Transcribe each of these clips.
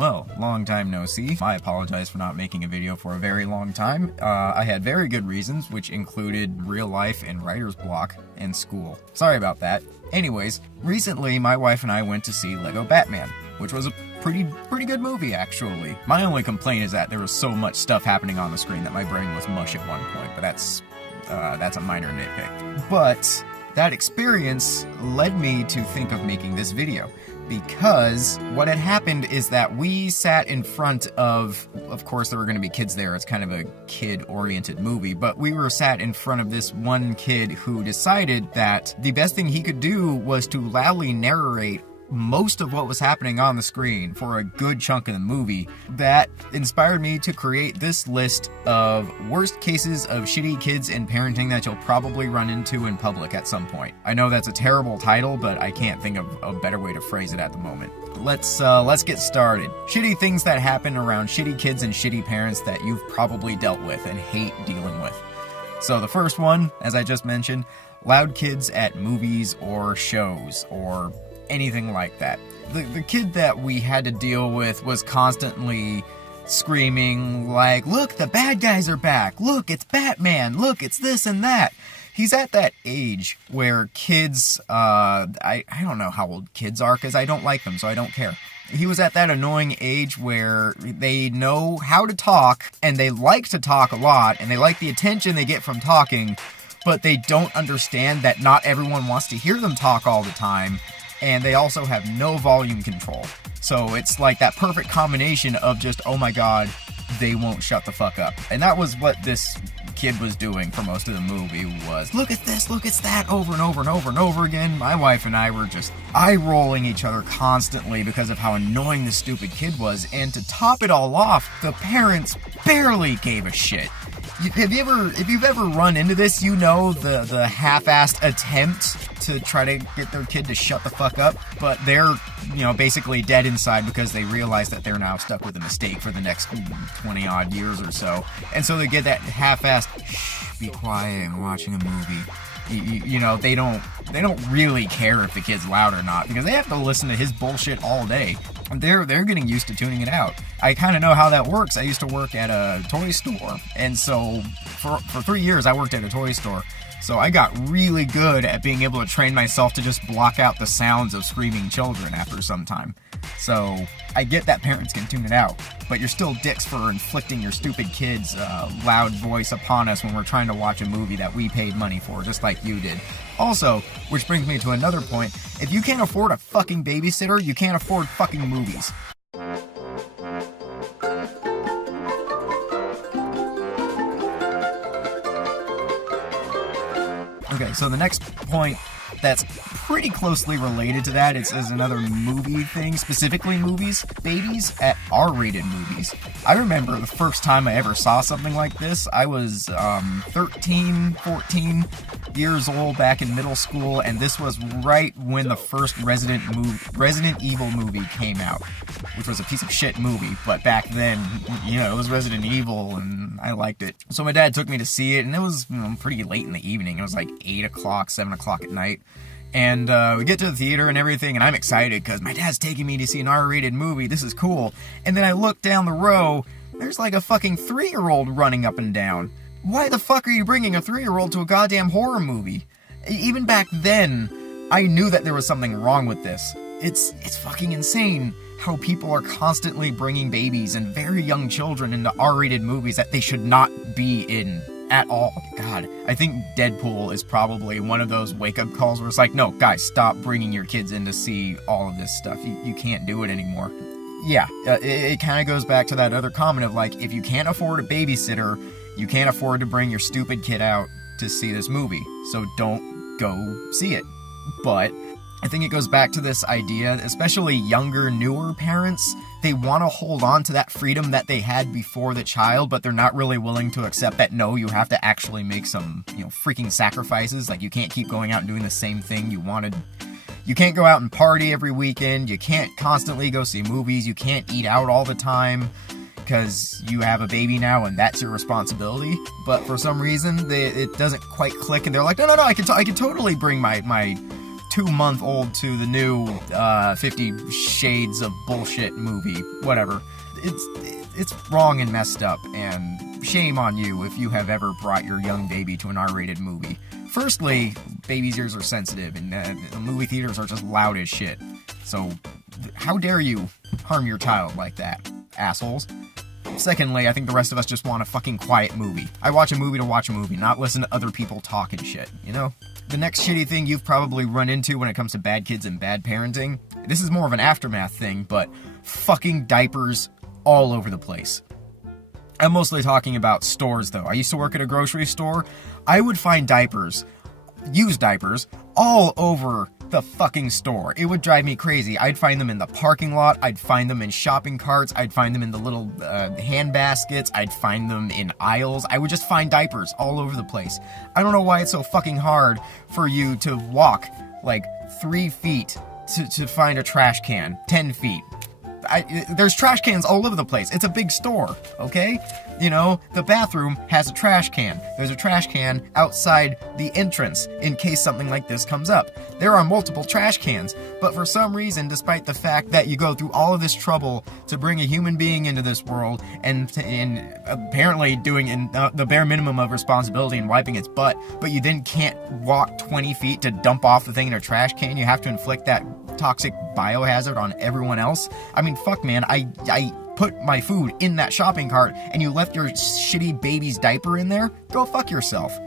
Well, long time no see. I apologize for not making a video for a very long time. I had very good reasons, which included real life and writer's block and school. Sorry about that. Anyways, recently my wife and I went to see Lego Batman, which was a pretty good movie, actually. My only complaint is that there was so much stuff happening on the screen that my brain was mush at one point, but that's a minor nitpick. But that experience led me to think of making this video, because what had happened is that we sat in front of course there were going to be kids there, it's kind of a kid-oriented movie, but we were sat in front of this one kid who decided that the best thing he could do was to loudly narrate most of what was happening on the screen for a good chunk of the movie. That inspired me to create this list of worst cases of shitty kids in parenting that you'll probably run into in public at some point. I know that's a terrible title, but I can't think of a better way to phrase it at the moment. Let's get started. Shitty things that happen around shitty kids and shitty parents that you've probably dealt with and hate dealing with. So the first one, as I just mentioned, loud kids at movies or shows or anything like that. The kid that we had to deal with was constantly screaming like, "Look, the bad guys are back! Look, it's Batman! Look, it's this and that!" He's at that age where kids, I don't know how old kids are because I don't like them, so I don't care. He was at that annoying age where they know how to talk, and they like to talk a lot, and they like the attention they get from talking, but they don't understand that not everyone wants to hear them talk all the time, and they also have no volume control. So it's like that perfect combination of just, oh my god, they won't shut the fuck up. And that was what this kid was doing for most of the movie, was look at this, look at that, over and over and over and over again. My wife and I were just eye-rolling each other constantly because of how annoying this stupid kid was, and to top it all off, the parents barely gave a shit. If you've ever run into this, you know the half-assed attempt to try to get their kid to shut the fuck up, but they're, basically dead inside because they realize that they're now stuck with a mistake for the next 20 odd years or so. And so they get that half-assed, shh, be quiet, I'm watching a movie. They don't really care if the kid's loud or not, because they have to listen to his bullshit all day. They're getting used to tuning it out. I kind of know how that works. I used to work at a toy store, and so for 3 years I worked at a toy store. So I got really good at being able to train myself to just block out the sounds of screaming children after some time. So I get that parents can tune it out, but you're still dicks for inflicting your stupid kid's loud voice upon us when we're trying to watch a movie that we paid money for, just like you did. Also, which brings me to another point, if you can't afford a fucking babysitter, you can't afford fucking movies. Okay, so the next point that's pretty closely related to that is another movie thing, specifically movies. Babies at R-rated movies. I remember the first time I ever saw something like this, I was 13, 14 years old back in middle school, and this was right when the first Resident Evil movie came out, which was a piece of shit movie, but back then, it was Resident Evil, and I liked it. So my dad took me to see it, and it was pretty late in the evening. It was like 8 o'clock, 7 o'clock at night. And we get to the theater and everything, and I'm excited because my dad's taking me to see an R-rated movie. This is cool. And then I look down the row, there's like a fucking 3-year-old running up and down. Why the fuck are you bringing a 3-year-old to a goddamn horror movie? Even back then, I knew that there was something wrong with this. It's fucking insane how people are constantly bringing babies and very young children into R-rated movies that they should not be in at all. God, I think Deadpool is probably one of those wake-up calls where it's like, no, guys, stop bringing your kids in to see all of this stuff. You can't do it anymore. Yeah, it kind of goes back to that other comment of like, if you can't afford a babysitter, you can't afford to bring your stupid kid out to see this movie, so don't go see it. But I think it goes back to this idea, especially younger, newer parents, they want to hold on to that freedom that they had before the child, but they're not really willing to accept that, no, you have to actually make some, freaking sacrifices. Like, you can't keep going out and doing the same thing you wanted. You can't go out and party every weekend. You can't constantly go see movies. You can't eat out all the time because you have a baby now and that's your responsibility. But for some reason, it doesn't quite click, and they're like, no, I can totally bring my 2-month-old to the new 50 Shades of Bullshit movie, whatever. It's wrong and messed up, and shame on you if you have ever brought your young baby to an R-rated movie. Firstly, babies' ears are sensitive, and the movie theaters are just loud as shit. So, how dare you harm your child like that, assholes? Secondly, I think the rest of us just want a fucking quiet movie. I watch a movie to watch a movie, not listen to other people talk and shit, you know? The next shitty thing you've probably run into when it comes to bad kids and bad parenting, this is more of an aftermath thing, but fucking diapers all over the place. I'm mostly talking about stores, though. I used to work at a grocery store. I would find diapers, used diapers, all over the fucking store. It would drive me crazy. I'd find them in the parking lot. I'd find them in shopping carts. I'd find them in the little hand baskets. I'd find them in aisles. I would just find diapers all over the place. I don't know why it's so fucking hard for you to walk like 3 feet to find a trash can. 10 feet. There's trash cans all over the place. It's a big store, okay? You know, the bathroom has a trash can. There's a trash can outside the entrance in case something like this comes up. There are multiple trash cans, but for some reason, despite the fact that you go through all of this trouble to bring a human being into this world and apparently doing the bare minimum of responsibility and wiping its butt, but you then can't walk 20 feet to dump off the thing in a trash can, you have to inflict that toxic biohazard on everyone else. I mean, fuck, man, I put my food in that shopping cart and you left your shitty baby's diaper in there? Go fuck yourself.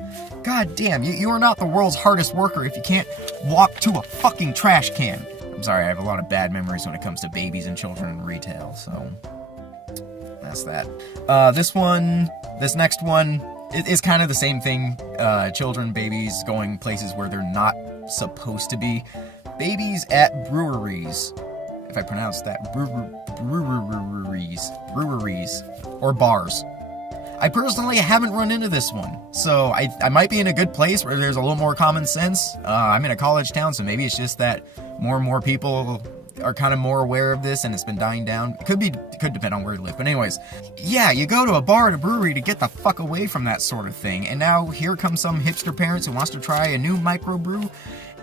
God damn, you are not the world's hardest worker if you can't walk to a fucking trash can. I'm sorry, I have a lot of bad memories when it comes to babies and children in retail, so that's that. This next one is kind of the same thing. Children, babies going places where they're not supposed to be. Babies at breweries, if I pronounce that, breweries, or bars. I personally haven't run into this one, so I might be in a good place where there's a little more common sense. I'm in a college town, so maybe it's just that more and more people are kind of more aware of this and it's been dying down. It could depend on where you live, but anyways, yeah, you go to a bar at a brewery to get the fuck away from that sort of thing, and now here comes some hipster parents who wants to try a new microbrew,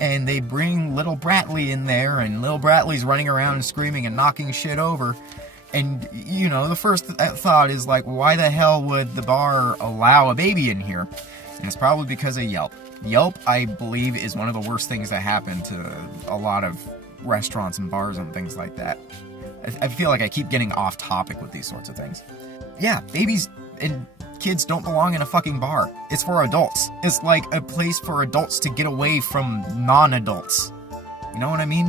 and they bring little Bradley in there, and little Bradley's running around and screaming and knocking shit over. And, you know, the first thought is like, why the hell would the bar allow a baby in here? And it's probably because of Yelp. Yelp, I believe, is one of the worst things that happen to a lot of restaurants and bars and things like that. I feel like I keep getting off topic with these sorts of things. Yeah, babies and kids don't belong in a fucking bar. It's for adults. It's like a place for adults to get away from non-adults. You know what I mean?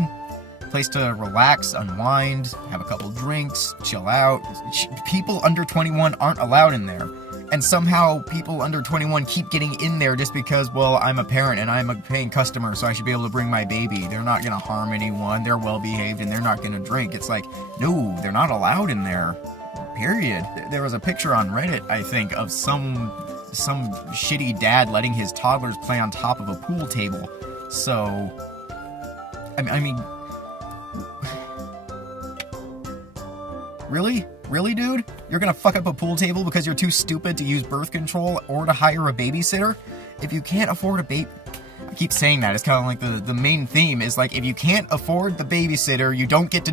A place to relax, unwind, have a couple drinks, chill out. People under 21 aren't allowed in there. And somehow people under 21 keep getting in there just because, well, I'm a parent and I'm a paying customer, so I should be able to bring my baby. They're not going to harm anyone. They're well-behaved and they're not going to drink. It's like, no, they're not allowed in there. Period. There was a picture on Reddit, I think, of some shitty dad letting his toddlers play on top of a pool table. So, I mean, really? Really, dude? You're gonna fuck up a pool table because you're too stupid to use birth control or to hire a babysitter? If you can't afford a I keep saying that. It's kind of like the main theme is like, if you can't afford the babysitter, you don't get to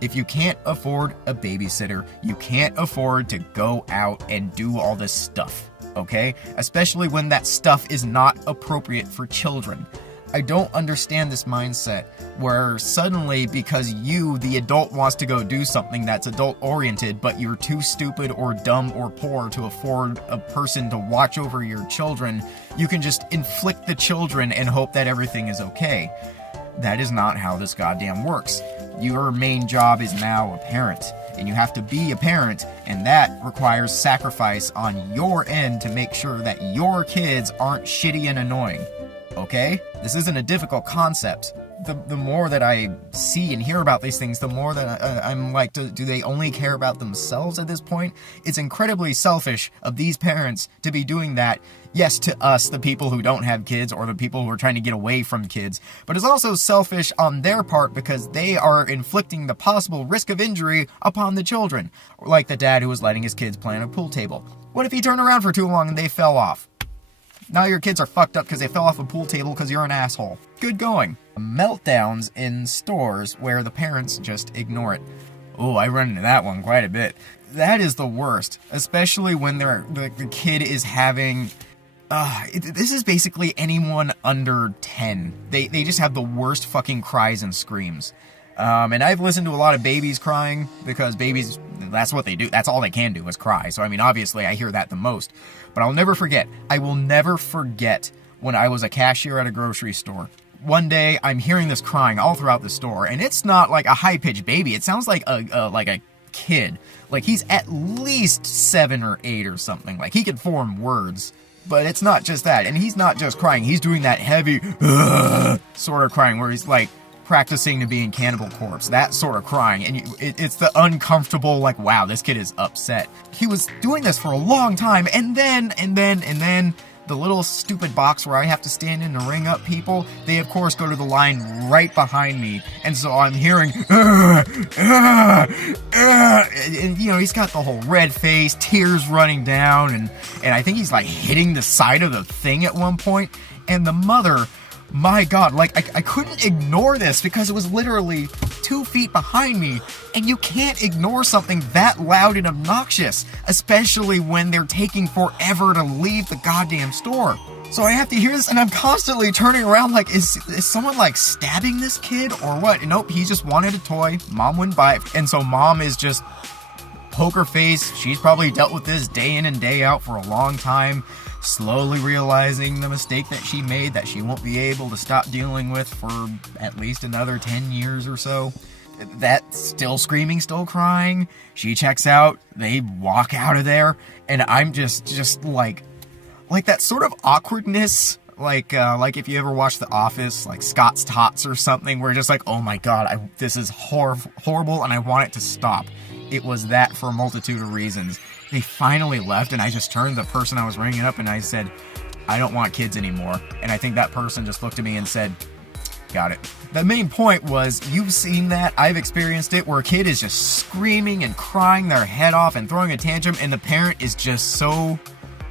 If you can't afford a babysitter, you can't afford to go out and do all this stuff, okay? Especially when that stuff is not appropriate for children. I don't understand this mindset where suddenly, because you, the adult, wants to go do something that's adult-oriented, but you're too stupid or dumb or poor to afford a person to watch over your children, you can just inflict the children and hope that everything is okay. That is not how this goddamn works. Your main job is now a parent, and you have to be a parent, and that requires sacrifice on your end to make sure that your kids aren't shitty and annoying. Okay? This isn't a difficult concept. The more that I see and hear about these things, the more that I'm like, do they only care about themselves at this point? It's incredibly selfish of these parents to be doing that. Yes, to us, the people who don't have kids or the people who are trying to get away from kids, but it's also selfish on their part because they are inflicting the possible risk of injury upon the children. Like the dad who was letting his kids play on a pool table. What if he turned around for too long and they fell off? Now your kids are fucked up because they fell off a pool table because you're an asshole. Good going. Meltdowns in stores where the parents just ignore it. Oh, I run into that one quite a bit. That is the worst, especially when the kid is having... this is basically anyone under 10. They just have the worst fucking cries and screams. And I've listened to a lot of babies crying, because babies, that's what they do. That's all they can do is cry. So, I mean, obviously, I hear that the most. But I'll never forget. I will never forget when I was a cashier at a grocery store. One day, I'm hearing this crying all throughout the store, and it's not like a high-pitched baby. It sounds like a kid. Like, he's at least 7 or 8 or something. Like, he can form words. But it's not just that. And he's not just crying. He's doing that heavy, sort of crying where he's, like, practicing to be in Cannibal Corpse. That sort of crying. And it's the uncomfortable, like, wow, this kid is upset. He was doing this for a long time. And then, the little stupid box where I have to stand in to ring up people, they, of course, go to the line right behind me. And so I'm hearing, and, you know, he's got the whole red face, tears running down, and I think he's, like, hitting the side of the thing at one point. And the mother, my God, like, I couldn't ignore this because it was literally 2 feet behind me, and you can't ignore something that loud and obnoxious, especially when they're taking forever to leave the goddamn store. So I have to hear this, and I'm constantly turning around like, is someone, like, stabbing this kid, or what? And nope, he just wanted a toy. Mom wouldn't buy it, and so Mom is just poker face. She's probably dealt with this day in and day out for a long time, slowly realizing the mistake that she made, that she won't be able to stop dealing with for at least another 10 years or so. That still screaming, still crying. She checks out, they walk out of there, and I'm just like that sort of awkwardness, like if you ever watch The Office, like Scott's Tots or something, where you're just like, oh my God, this is horrible, and I want it to stop. It was that for a multitude of reasons. They finally left, and I just turned to the person I was ringing up, and I said, I don't want kids anymore. And I think that person just looked at me and said, got it. The main point was, you've seen that, I've experienced it, where a kid is just screaming and crying their head off and throwing a tantrum, and the parent is just so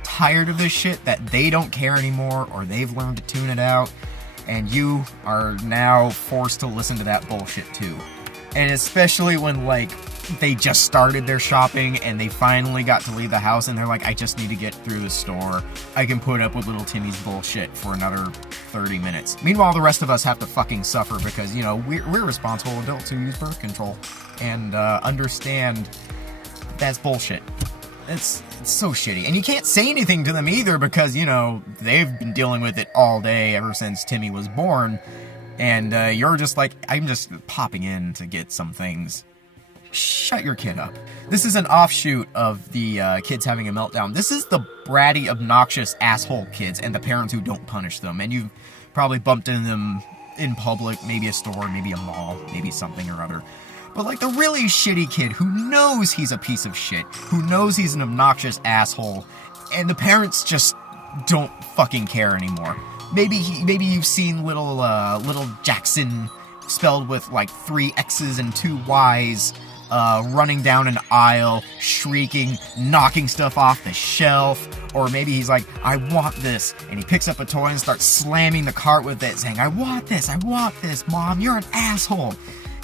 tired of this shit that they don't care anymore, or they've learned to tune it out, and you are now forced to listen to that bullshit too. And especially when, like, they just started their shopping and they finally got to leave the house and they're like, I just need to get through the store. I can put up with little Timmy's bullshit for another 30 minutes. Meanwhile, the rest of us have to fucking suffer because, you know, we're responsible adults who use birth control and understand that's bullshit. It's so shitty. And you can't say anything to them either because, you know, they've been dealing with it all day ever since Timmy was born. And you're just like, I'm just popping in to get some things. Shut your kid up. This is an offshoot of the kids having a meltdown. This is the bratty, obnoxious asshole kids and the parents who don't punish them. And you've probably bumped into them in public, maybe a store, maybe a mall, maybe something or other. But like the really shitty kid who knows he's a piece of shit, who knows he's an obnoxious asshole, and the parents just don't fucking care anymore. Maybe you've seen little Jackson spelled with like 3 X's and 2 Y's, running down an aisle, shrieking, knocking stuff off the shelf, or maybe he's like, I want this, and he picks up a toy and starts slamming the cart with it, saying, I want this, Mom, you're an asshole.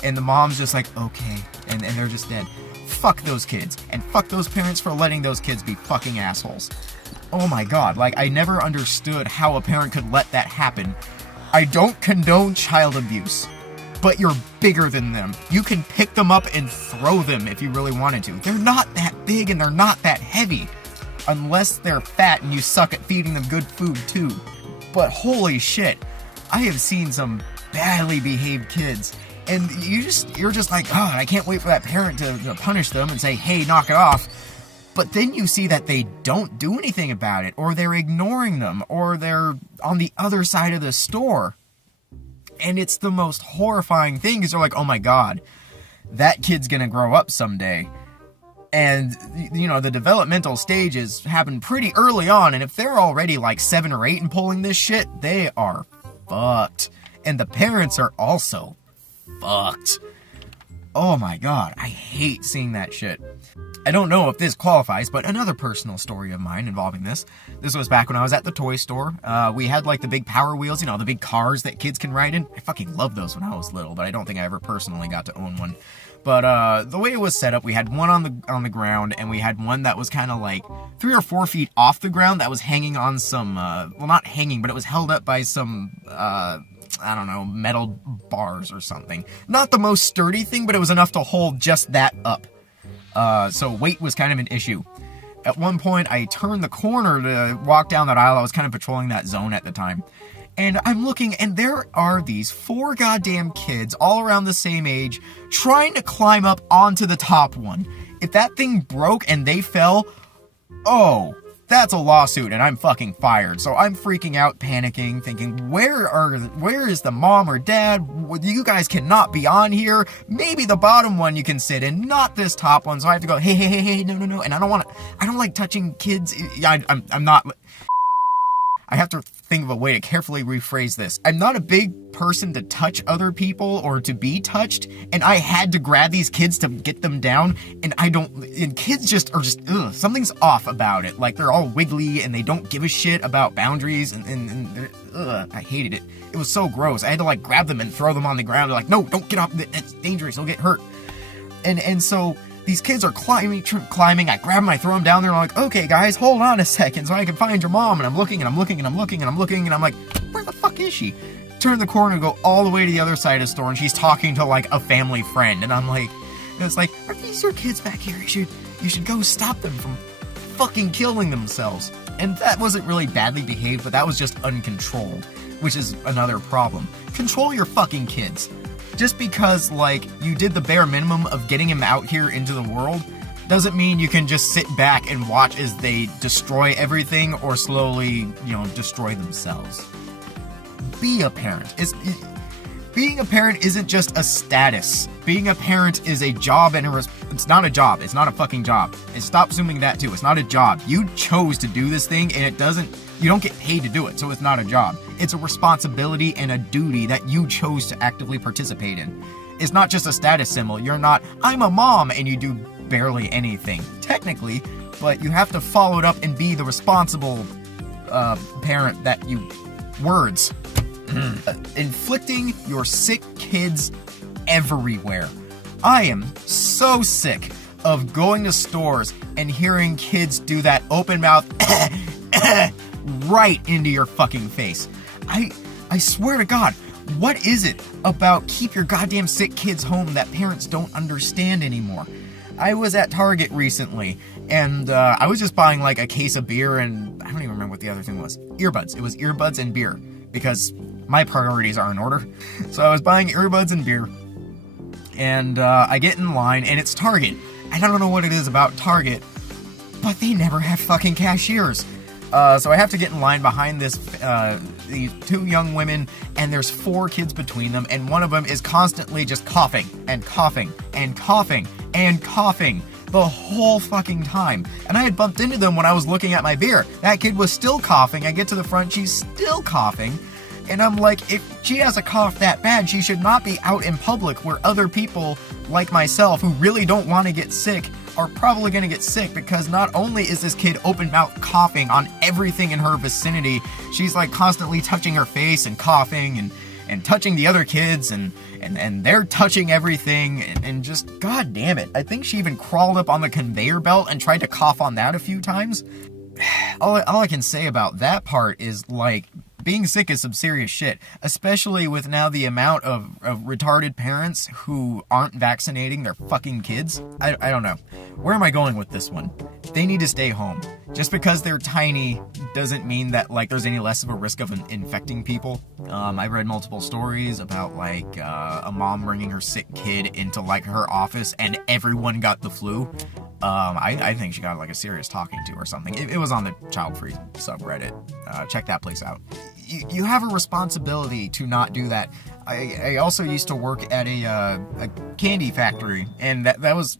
And the mom's just like, okay, and they're just dead. Fuck those kids, and fuck those parents for letting those kids be fucking assholes. Oh my God, like, I never understood how a parent could let that happen. I don't condone child abuse, but you're bigger than them. You can pick them up and throw them if you really wanted to. They're not that big and they're not that heavy. Unless they're fat and you suck at feeding them good food too. But holy shit, I have seen some badly behaved kids. And you're just like, God, I can't wait for that parent to punish them and say, hey, knock it off. But then you see that they don't do anything about it, or they're ignoring them, or they're on the other side of the store. And it's the most horrifying thing, because they're like, oh my God, that kid's gonna grow up someday. And, you know, the developmental stages happen pretty early on, and if they're already like 7 or 8 and pulling this shit, they are fucked. And the parents are also fucked. Oh my God, I hate seeing that shit. I don't know if this qualifies, but another personal story of mine involving this. This was back when I was at the toy store. We had like the big Power Wheels, the big cars that kids can ride in. I fucking loved those when I was little, but I don't think I ever personally got to own one. But the way it was set up, we had one on the ground, and we had one that was kind of like 3 or 4 feet off the ground that was hanging on some, well, not hanging, but it was held up by some, I don't know, metal bars or something. Not the most sturdy thing, but it was enough to hold just that up. So weight was kind of an issue. At one point, I turned the corner to walk down that aisle. I was kind of patrolling that zone at the time. And I'm looking, and there are these 4 goddamn kids, all around the same age, trying to climb up onto the top one. If that thing broke and they fell, oh, that's a lawsuit, and I'm fucking fired. So I'm freaking out, panicking, thinking, where is the mom or dad? You guys cannot be on here. Maybe the bottom one you can sit in, not this top one. So I have to go, hey, no. And I don't like touching kids. I'm not... I have to think of a way to carefully rephrase this. I'm not a big person to touch other people or to be touched, and I had to grab these kids to get them down, and kids just are just, something's off about it. Like, they're all wiggly, and they don't give a shit about boundaries, and I hated it. It was so gross. I had to, like, grab them and throw them on the ground. They're like, no, don't get off, it's dangerous, you'll get hurt. And so... these kids are climbing. I grab them, I throw them down there, and I'm like, okay, guys, hold on a second so I can find your mom. And I'm looking, and I'm like, where the fuck is she? Turn the corner and go all the way to the other side of the store, and she's talking to, like, a family friend. And I'm like, it's like, are these your kids back here? You should go stop them from fucking killing themselves. And that wasn't really badly behaved, but that was just uncontrolled, which is another problem. Control your fucking kids. Just because, like, you did the bare minimum of getting him out here into the world doesn't mean you can just sit back and watch as they destroy everything or slowly, destroy themselves. Be a parent. Being a parent isn't just a status. Being a parent is a job and it's not a job. It's not a fucking job. And stop assuming that too. It's not a job. You chose to do this thing, and you don't get paid to do it, so it's not a job. It's a responsibility and a duty that you chose to actively participate in. It's not just a status symbol. You're not, I'm a mom, and you do barely anything. Technically, but you have to follow it up and be the responsible parent that you... Words. Inflicting your sick kids everywhere. I am so sick of going to stores and hearing kids do that open mouth right into your fucking face. I swear to God, what is it about keep your goddamn sick kids home that parents don't understand anymore? I was at Target recently, and I was just buying like a case of beer, and I don't even remember what the other thing was. Earbuds. It was earbuds and beer, because my priorities are in order. So I was buying earbuds and beer, and I get in line, and it's Target. I don't know what it is about Target, but they never have fucking cashiers. So I have to get in line behind these 2 young women, and there's 4 kids between them, and one of them is constantly just coughing, and coughing, and coughing, and coughing the whole fucking time. And I had bumped into them when I was looking at my beer. That kid was still coughing. I get to the front, she's still coughing. And I'm like, if she has a cough that bad, she should not be out in public where other people like myself who really don't want to get sick are probably going to get sick, because not only is this kid open mouth coughing on everything in her vicinity, she's like constantly touching her face and coughing and touching the other kids and they're touching everything and just, god damn it. I think she even crawled up on the conveyor belt and tried to cough on that a few times. All I can say about that part is, like, being sick is some serious shit, especially with now the amount of retarded parents who aren't vaccinating their fucking kids. I don't know. Where am I going with this one? They need to stay home. Just because they're tiny doesn't mean that, like, there's any less of a risk of infecting people. I've read multiple stories about, like, a mom bringing her sick kid into, like, her office and everyone got the flu. I think she got, like, a serious talking to or something. It was on the child-free subreddit. Check that place out. You have a responsibility to not do that. I also used to work at a candy factory, and that was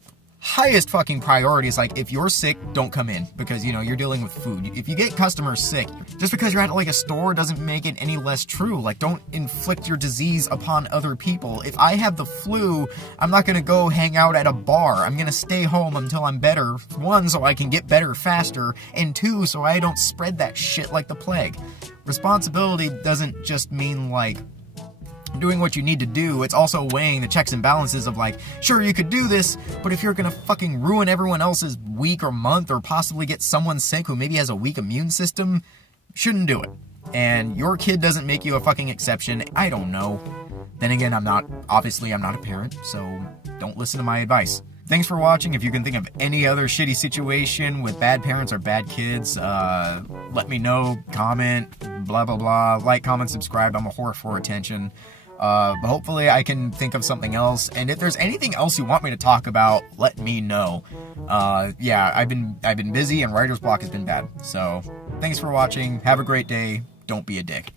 highest fucking priority is like, if you're sick, don't come in, because, you know, you're dealing with food. If you get customers sick, just because you're at like a store doesn't make it any less true. Like, don't inflict your disease upon other people. If I have the flu, I'm not gonna go hang out at a bar. I'm gonna stay home until I'm better. One, so I can get better faster, and two, so I don't spread that shit like the plague. Responsibility doesn't just mean like doing what you need to do. It's also weighing the checks and balances of like, sure, you could do this, but if you're gonna fucking ruin everyone else's week or month, or possibly get someone sick who maybe has a weak immune system, shouldn't do it. And your kid doesn't make you a fucking exception. I don't know. Then again, I'm not a parent, so don't listen to my advice. Thanks for watching. If you can think of any other shitty situation with bad parents or bad kids, let me know, comment, blah, blah, blah. Like, comment, subscribe. I'm a whore for attention. But hopefully I can think of something else. And if there's anything else you want me to talk about, let me know. Yeah, I've been busy and writer's block has been bad. So thanks for watching. Have a great day. Don't be a dick.